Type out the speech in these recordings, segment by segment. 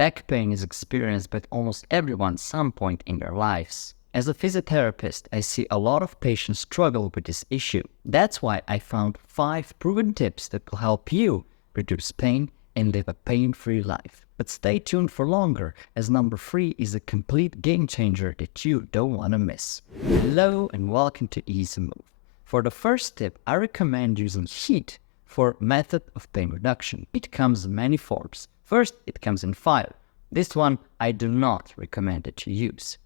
Back pain is experienced by almost everyone at some point in their lives. As a physiotherapist, I see a lot of patients struggle with this issue. That's why I found 5 proven tips that will help you reduce pain and live a pain-free life. But stay tuned for longer, as number 3 is a complete game changer that you don't want to miss. Hello and welcome to Easy Move. For the first tip, I recommend using heat for method of pain reduction. It comes in many forms. First, it comes in fire. This one I do not recommend that you use.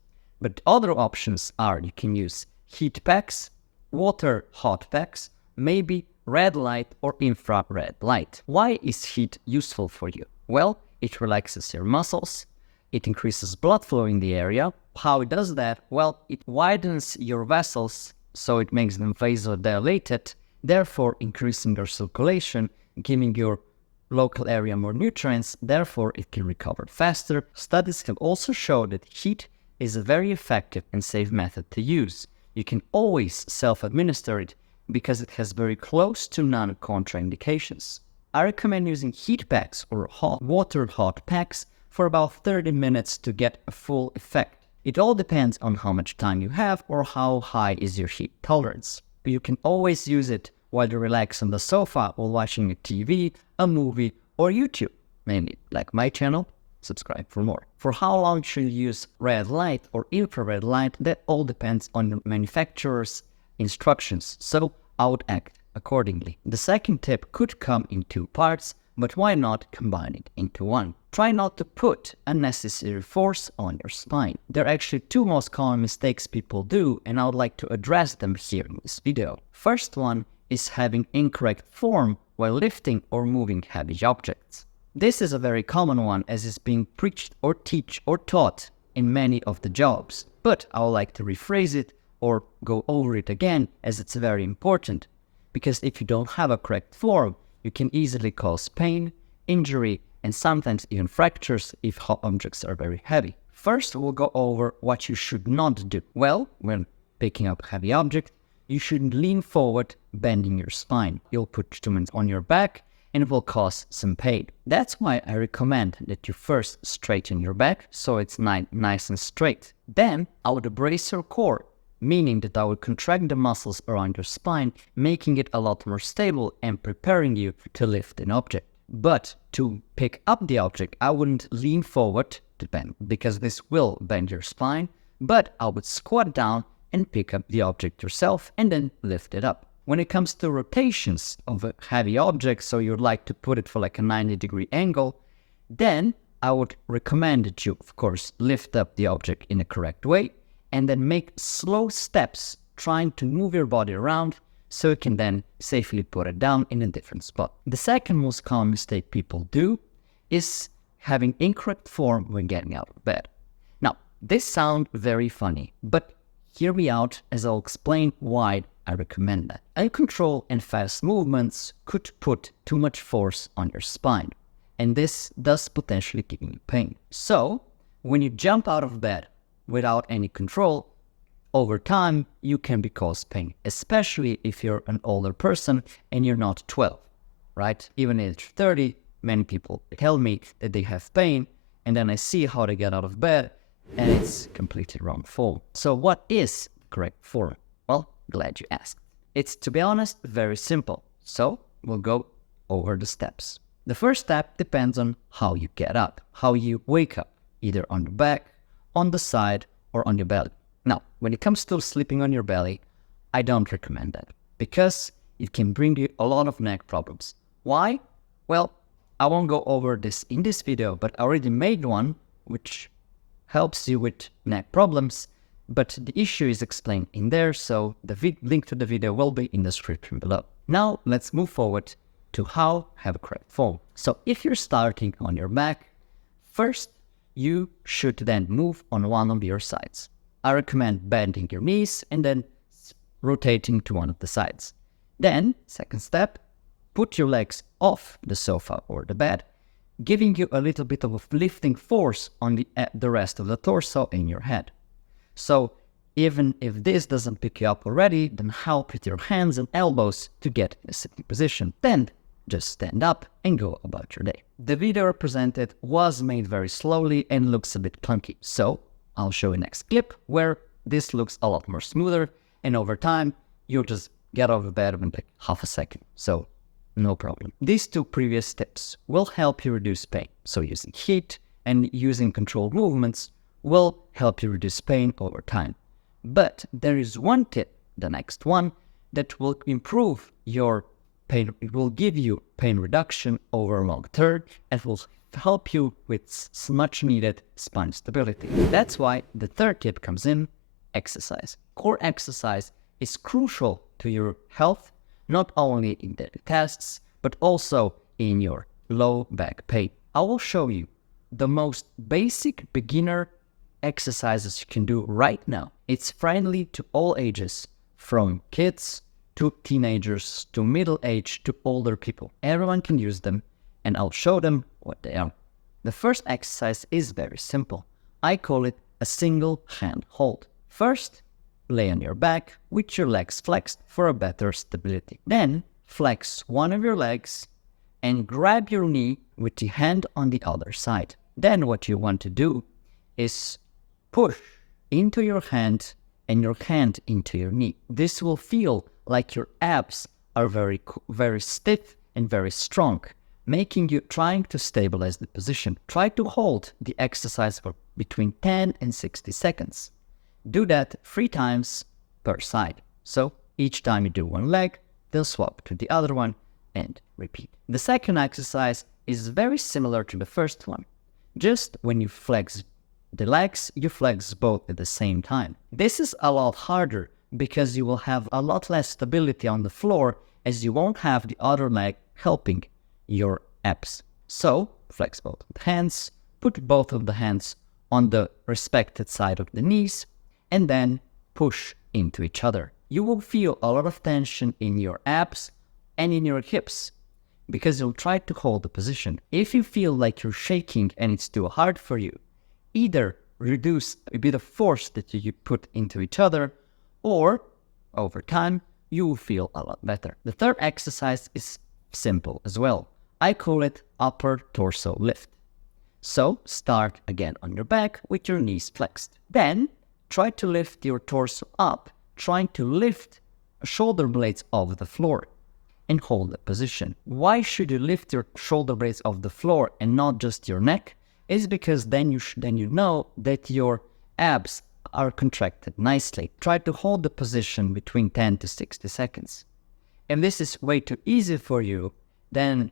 But other options are you can use heat packs, water hot packs, maybe red light or infrared light. Why is heat useful for you? Well, it relaxes your muscles, it increases blood flow in the area. How it does that? Well, it widens your vessels, so it makes them vasodilated, therefore increasing your circulation, giving your local area more nutrients, therefore it can recover faster. Studies have also shown that heat is a very effective and safe method to use. You can always self-administer it because it has very close to none contraindications. I recommend using heat packs or water hot packs for about 30 minutes to get a full effect. It all depends on how much time you have or how high is your heat tolerance. But you can always use it while you relax on the sofa while watching a TV, a movie, or YouTube. Mainly like my channel. Subscribe for more. For how long should you use red light or infrared light, that all depends on the manufacturer's instructions, so I would act accordingly. The second tip could come in 2 parts, but why not combine it into one? Try not to put unnecessary force on your spine. There are actually 2 most common mistakes people do, and I would like to address them here in this video. First one is having incorrect form while lifting or moving heavy objects. This is a very common one, as is being preached or taught in many of the jobs. But I would like to rephrase it or go over it again, as it's very important. Because if you don't have a correct form, you can easily cause pain, injury, and sometimes even fractures if objects are very heavy. First, we'll go over what you should not do. Well, when picking up a heavy object, you shouldn't lean forward, bending your spine. You'll put instruments on your back, and it will cause some pain. That's why I recommend that you first straighten your back so it's nice and straight. Then I would brace your core, meaning that I would contract the muscles around your spine, making it a lot more stable and preparing you to lift an object. But to pick up the object, I wouldn't lean forward to bend, because this will bend your spine, but I would squat down and pick up the object yourself and then lift it up. When it comes to rotations of a heavy object, so you'd like to put it for like a 90-degree angle, then I would recommend that you, of course, lift up the object in a correct way and then make slow steps trying to move your body around so you can then safely put it down in a different spot. The second most common mistake people do is having incorrect form when getting out of bed. Now, this sounds very funny, but hear me out as I'll explain why I recommend that. Uncontrolled and fast movements could put too much force on your spine, and this does potentially give you pain. So, when you jump out of bed without any control, over time you can be caused pain, especially if you're an older person and you're not 12, right? Even at age 30, many people tell me that they have pain, and then I see how they get out of bed, and it's completely wrong form. So what is correct form? Well, glad you asked. It's, to be honest, very simple. So we'll go over the steps. The first step depends on how you get up, how you wake up, either on the back, on the side, or on your belly. Now, when it comes to sleeping on your belly, I don't recommend that because it can bring you a lot of neck problems. Why? Well, I won't go over this in this video, but I already made one which helps you with neck problems, but the issue is explained in there, so the link to the video will be in the description below. Now let's move forward to how have a correct form. So if you're starting on your back, first you should then move on one of your sides. I recommend bending your knees and then rotating to one of the sides. Then, second step, put your legs off the sofa or the bed, giving you a little bit of a lifting force on the rest of the torso and your head. So even if this doesn't pick you up already, then help with your hands and elbows to get in a sitting position. Then just stand up and go about your day. The video presented was made very slowly and looks a bit clunky, so I'll show you next clip where this looks a lot more smoother, and over time you'll just get out of bed in like half a second, so no problem. These two previous tips will help you reduce pain, so using heat and using controlled movements will help you reduce pain over time. But there is one tip, the next one, that will improve your pain. It will give you pain reduction over long term and will help you with much needed spine stability. That's why the third tip comes in: exercise. Core exercise is crucial to your health, not only in daily tasks, but also in your low back pain. I will show you the most basic beginner exercises you can do right now. It's friendly to all ages, from kids to teenagers to middle age to older people. Everyone can use them, and I'll show them what they are. The first exercise is very simple. I call it a single hand hold. First, lay on your back with your legs flexed for a better stability. Then, flex one of your legs and grab your knee with the hand on the other side. Then what you want to do is push into your hand and your hand into your knee. This will feel like your abs are very stiff and very strong, making you trying to stabilize the position. Try to hold the exercise for between 10 and 60 seconds. Do that 3 times per side. So each time you do one leg, then swap to the other one and repeat. The second exercise is very similar to the first one. Just when you flex the legs, you flex both at the same time. This is a lot harder because you will have a lot less stability on the floor, as you won't have the other leg helping your abs. So flex both of the hands, put both of the hands on the respected side of the knees, and then push into each other. You will feel a lot of tension in your abs and in your hips because you'll try to hold the position. If you feel like you're shaking and it's too hard for you, either reduce a bit of force that you put into each other, or over time, you will feel a lot better. The third exercise is simple as well. I call it upper torso lift. So start again on your back with your knees flexed. Then try to lift your torso up, trying to lift shoulder blades off the floor and hold the position. Why should you lift your shoulder blades off the floor and not just your neck? Is because then you know that your abs are contracted nicely. Try to hold the position between 10 to 60 seconds. If this is way too easy for you, then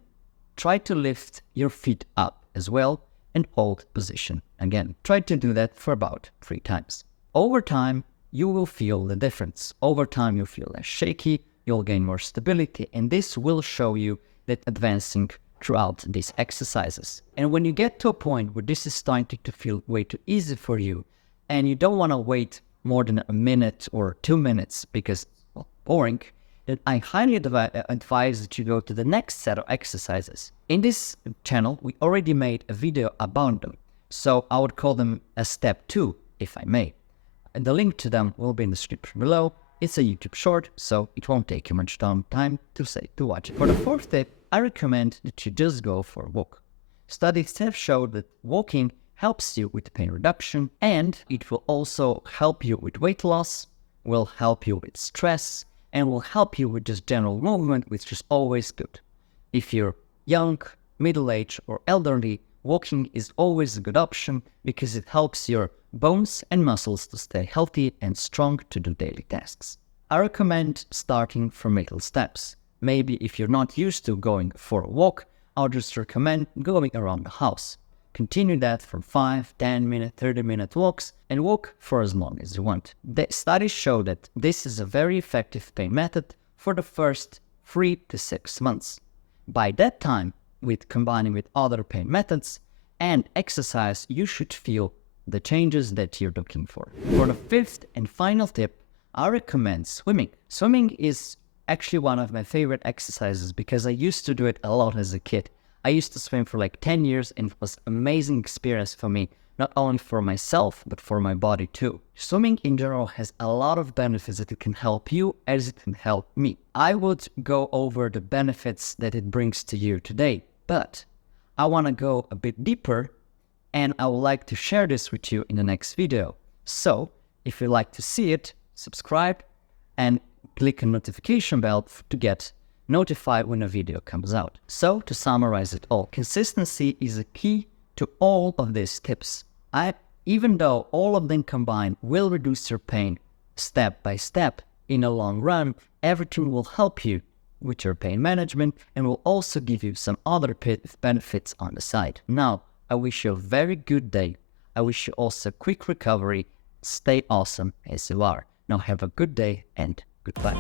try to lift your feet up as well and hold position again. Try to do that for about 3 times. Over time, you will feel the difference. Over time, you'll feel less shaky, you'll gain more stability, and this will show you that advancing throughout these exercises. And when you get to a point where this is starting to feel way too easy for you, and you don't want to wait more than a minute or 2 minutes because, well, boring, then I highly advise that you go to the next set of exercises. In this channel, we already made a video about them, so I would call them a step 2, if I may. And the link to them will be in the description below. It's a YouTube short, so it won't take you much time to watch it. For the fourth tip, I recommend that you just go for a walk. Studies have showed that walking helps you with pain reduction, and it will also help you with weight loss, will help you with stress, and will help you with just general movement, which is always good. If you're young, middle-aged, or elderly, walking is always a good option because it helps your bones and muscles to stay healthy and strong to do daily tasks. I recommend starting from little steps. Maybe if you're not used to going for a walk, I'll just recommend going around the house. Continue that for 5, 10 minute, 30-minute walks and walk for as long as you want. The studies show that this is a very effective pain method for the first 3 to 6 months. By that time, with combining with other pain methods and exercise, you should feel the changes that you're looking for. For the fifth and final tip, I recommend swimming. Swimming is actually one of my favorite exercises because I used to do it a lot as a kid. I used to swim for like 10 years and it was an amazing experience for me, not only for myself, but for my body too. Swimming in general has a lot of benefits that it can help you as it can help me. I would go over the benefits that it brings to you today, but I want to go a bit deeper and I would like to share this with you in the next video. So if you'd like to see it, subscribe and click the notification bell to get notified when a video comes out. So to summarize it all, consistency is a key to all of these tips. Even though all of them combined will reduce your pain step by step, in the long run, everything will help you with your pain management and will also give you some other benefits on the side. Now, I wish you a very good day. I wish you also quick recovery. Stay awesome as you are. Now have a good day and goodbye.